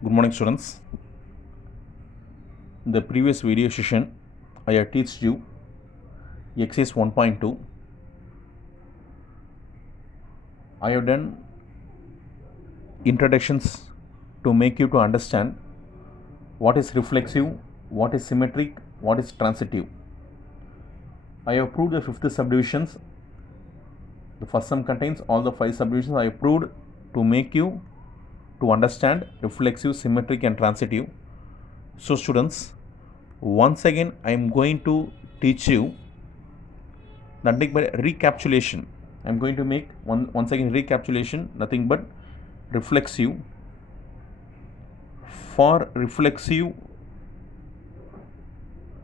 Good morning, students. In the previous video session, I have taught you exercise 1.2. I have done introductions to make you to understand what is reflexive, what is symmetric, what is transitive. I have proved the fifth subdivisions. The first sum contains all the five subdivisions. I have proved to make you to understand reflexive, symmetric and transitive. So students, once again I am going to teach you nothing but recapitulation. I am going to make once again recapitulation, nothing but reflexive. For reflexive,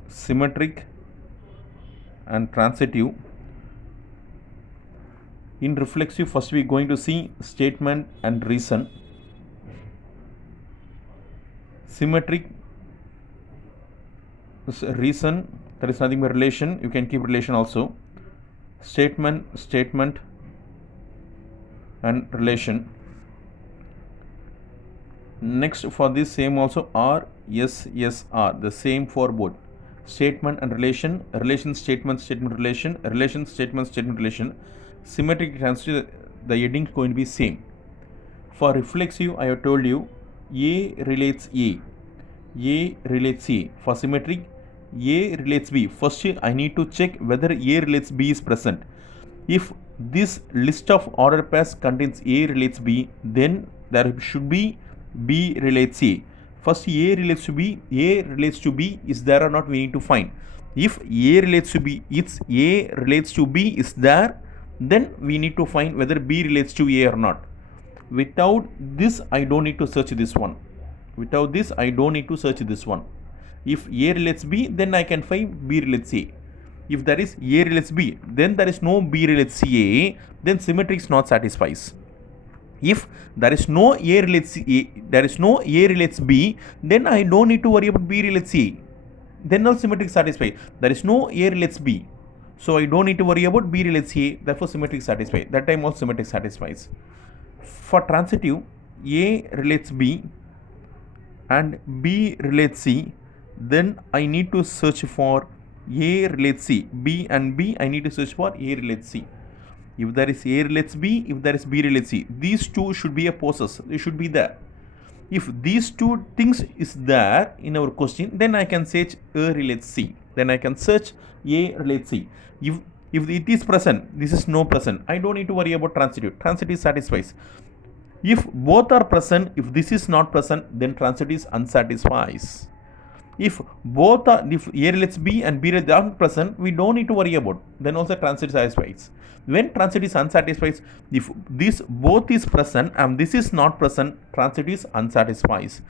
symmetric and transitive. In reflexive, first we are going to see statement and reason. Symmetric, reason, there is nothing but relation. You can keep relation also. Statement and relation. Next, for this same also R, S, S, R, the same for both. Statement and relation, relation, statement, statement, relation, relation, statement, statement, relation. Symmetric transitive, the heading is going to be same. For reflexive, I have told you A relates A, A relates A. For symmetric, A relates B. First, I need to check whether A relates B is present. If this list of order pairs contains A relates B, then there should be B relates A. First, A relates to B, A relates to B is there or not, we need to find. If A relates to B, it's A relates to B is there, then we need to find whether B relates to A or not. Without this, I don't need to search this one. Without this, I don't need to search this one. If A relates B, then I can find B relates A. If there is A relates B, then there is no B relates A, then symmetric is not satisfies. If there is no A relates A, there is no A relates B, then I don't need to worry about B relates A. Then all symmetric satisfies. There is no A relates B, so I don't need to worry about B relates A. Therefore, symmetric satisfies. That time also symmetric satisfies. For transitive, A relates B and B relates C, then I need to search for A relates C. B and B, I need to search for A relates C. If there is A relates B, if there is B relates C, these two should be a process. They should be there. If these two things is there in our question, then I can search A relates C. Then I can search A relates C. If it is present, this is no present, I don't need to worry about transitive. Transitive satisfies. If both are present, if this is not present, then transitive unsatisfies. If both are, if A relates B and B relates are present, we don't need to worry about. Then also transitive satisfies. When transitive is unsatisfied, if this both is present and this is not present, transitive is unsatisfies.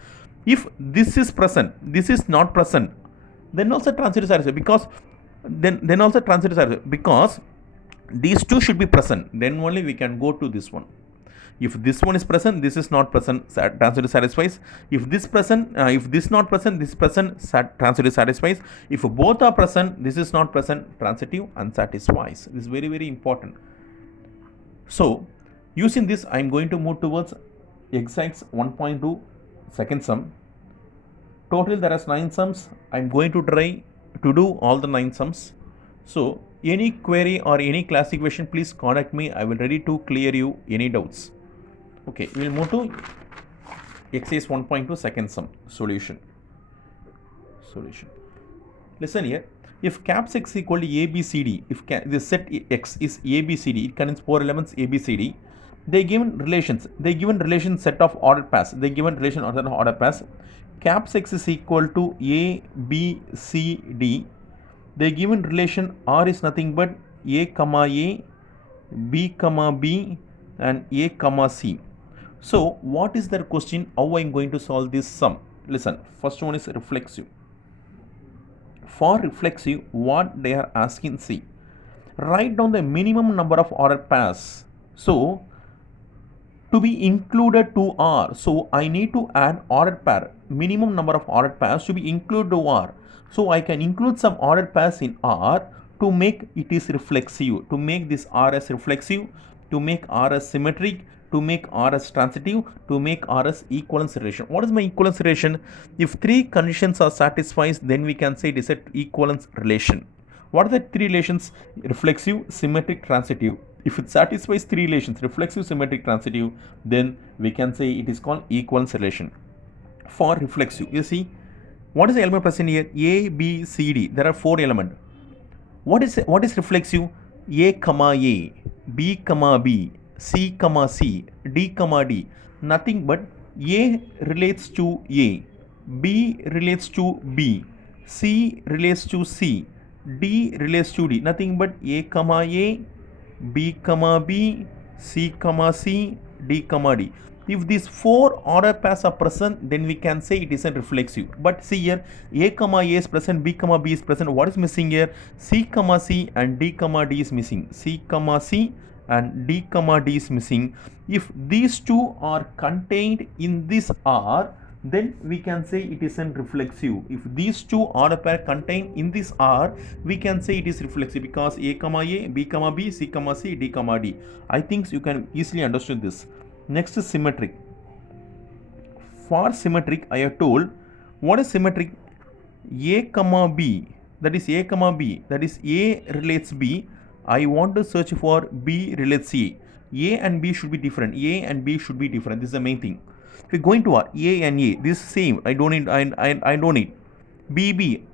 If this is present, this is not present, then also transitive satisfies, because then also transitive satisfies, because these two should be present. Then only we can go to this one. If this one is present, this is not present, transitive satisfies. If this present, if this not present, this present, transitive satisfies. If both are present, this is not present, transitive unsatisfies. This is very, very important. So, using this, I am going to move towards exercise 1.2 second sum. Total there are 9 sums. I am going to try to do all the 9 sums. So, any query or any classification, please contact me. I will ready to clear you any doubts. Okay, we will move to exercise 1.2 second sum solution. Listen here. If caps x equal to ABCD, if the set x is ABCD, it contains 4 elements ABCD. They given relations. They given relation set of ordered pairs. They given relation ordered pairs. Caps x is equal to ABCD. They given relation R is nothing but A comma A, B comma B, and A comma C. So, what is their question? How I am going to solve this sum? Listen, first one is reflexive. For reflexive, what they are asking, see, write down the minimum number of ordered pairs. So, to be included to R, so I need to add ordered pair. Minimum number of ordered pairs to be included to R. So, I can include some ordered pairs in R to make it is reflexive, to make this R as reflexive, to make R as symmetric, to make R as transitive, to make R as equivalence relation. What is my equivalence relation? If three conditions are satisfied, then we can say it is an equivalence relation. What are the three relations? Reflexive, symmetric, transitive. If it satisfies three relations, reflexive, symmetric, transitive, then we can say it is called equivalence relation. For reflexive, you see, what is the element present here? A, B, C, D. There are four elements. What is reflexive? A comma A, B comma B, C comma C, D comma D. Nothing but A relates to A, B relates to B, C relates to C, D relates to D. Nothing but A comma A, B comma B, C comma C, D comma D. If these four order pairs are present, then we can say it is a reflexive. But see here, A comma A is present, B comma B is present. What is missing here? C comma C and D comma D is missing. C comma C and D comma D is missing. If these two are contained in this R, then we can say it is a reflexive. If these two order pair contained in this R, we can say it is reflexive because A comma A, B comma B, C comma C, D comma D. I think you can easily understand this. Next is symmetric. For symmetric, I have told what is symmetric? A comma B, that is A comma B, that is A relates B. I want to search for B relates A. A and B should be different. A and B should be different. This is the main thing. If we go into A and A, this is same. I don't need. I don't need. B.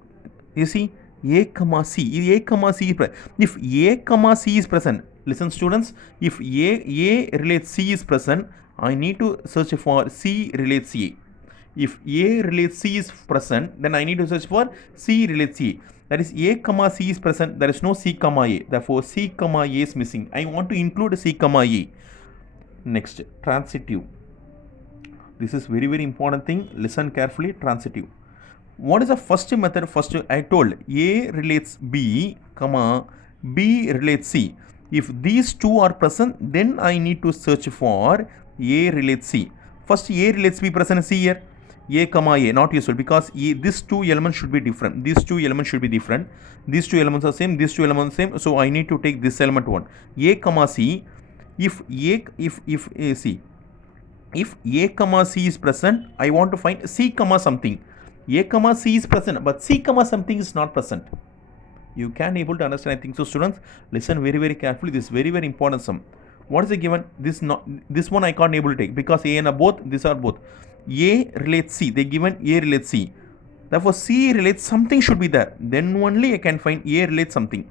You see, A comma C. A comma C is present. If A comma C is present, listen students, if A relates C is present, I need to search for C relates A. If A relates C is present, then I need to search for C relates A. That is A comma C is present, there is no C comma A. Therefore, C comma A is missing. I want to include C comma A. Next, transitive. This is very, very important thing. Listen carefully, transitive. What is the first method? First, I told A relates B, comma, B relates C. If these two are present, then I need to search for A relates C. First, A relates B present, see here. A comma A, not useful because these two elements should be different. These two elements should be different. These two elements are same, these two elements are same. So I need to take this element one. A comma C. If A comma C is present, I want to find C comma something. A comma C is present, but C comma something is not present. You can able to understand, I think so. Students, listen very, very carefully. This is very, very important sum. What is the given? This one I can't able to take because A and A both, these are both. A relates C. They given A relates C. Therefore, C relates something should be there. Then only I can find A relates something.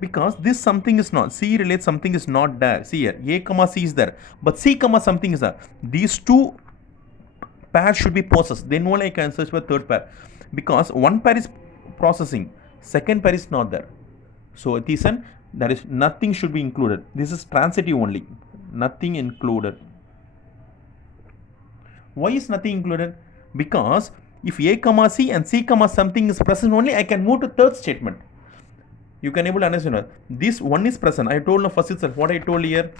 Because this something is not. C relates something is not there. See here, A comma C is there. But C comma something is there. These two pairs should be processed. Then only I can search for third pair. Because one pair is processing. Second pair is not there. So it is there is nothing should be included. This is transitive only. Nothing included. Why is nothing included? Because if A comma C and C comma something is present only, I can move to third statement. You can able to understand. This one is present. I told the first itself. What I told here.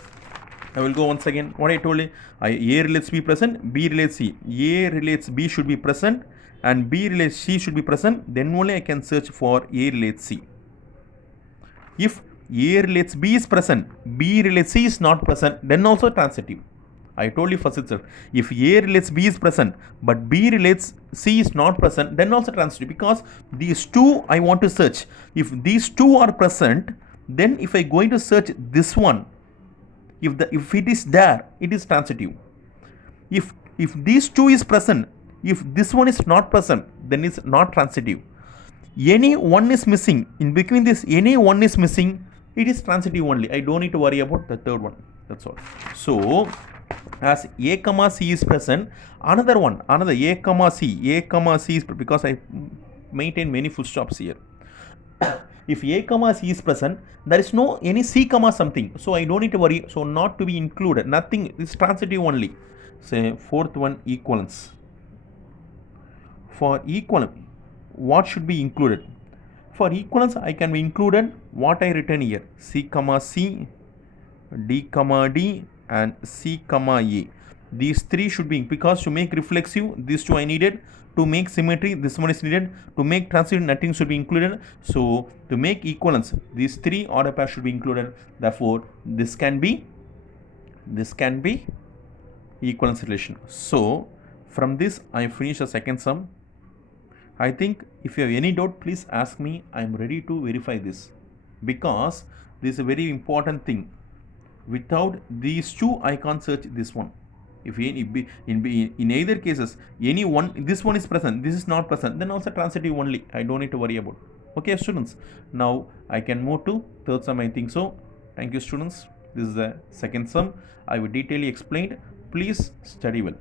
I will go once again. What I told you. A relates B present. B relates C. A relates B should be present. And B relates C should be present. Then only I can search for A relates C. If A relates B is present. B relates C is not present. Then also transitive. I told you first itself. If A relates B is present, but B relates C is not present, then also transitive because these two I want to search. If these two are present, then if I going to search this one, if it is there, it is transitive. If these two is present, if this one is not present, then it's not transitive. Any one is missing. In between this, any one is missing, it is transitive only. I don't need to worry about the third one. That's all. So as A comma C is present, another A comma C is because I maintain many full stops here. If A comma C is present, there is no any C comma something, so I don't need to worry. So not to be included, nothing is transitive only. Say fourth one, equivalence. For equivalence, what should be included? For equivalence, I can be included what I written here: C comma C, D comma D, and C comma A. These three should be, because to make reflexive, these two I needed. To make symmetry, this one is needed. To make transitive, nothing should be included. So to make equivalence, these three order pairs should be included. Therefore, this can be This can be equivalence relation. So from this I finish the second sum. I think if you have any doubt, please ask me. I am ready to verify this because this is a very important thing. Without these two, I can't search this one. If in either cases, any one, this one is present, this is not present, then also transitive only. I don't need to worry about. Okay, students. Now I can move to third sum. I think so. Thank you, students. This is the second sum. I will detail explained. Please study well.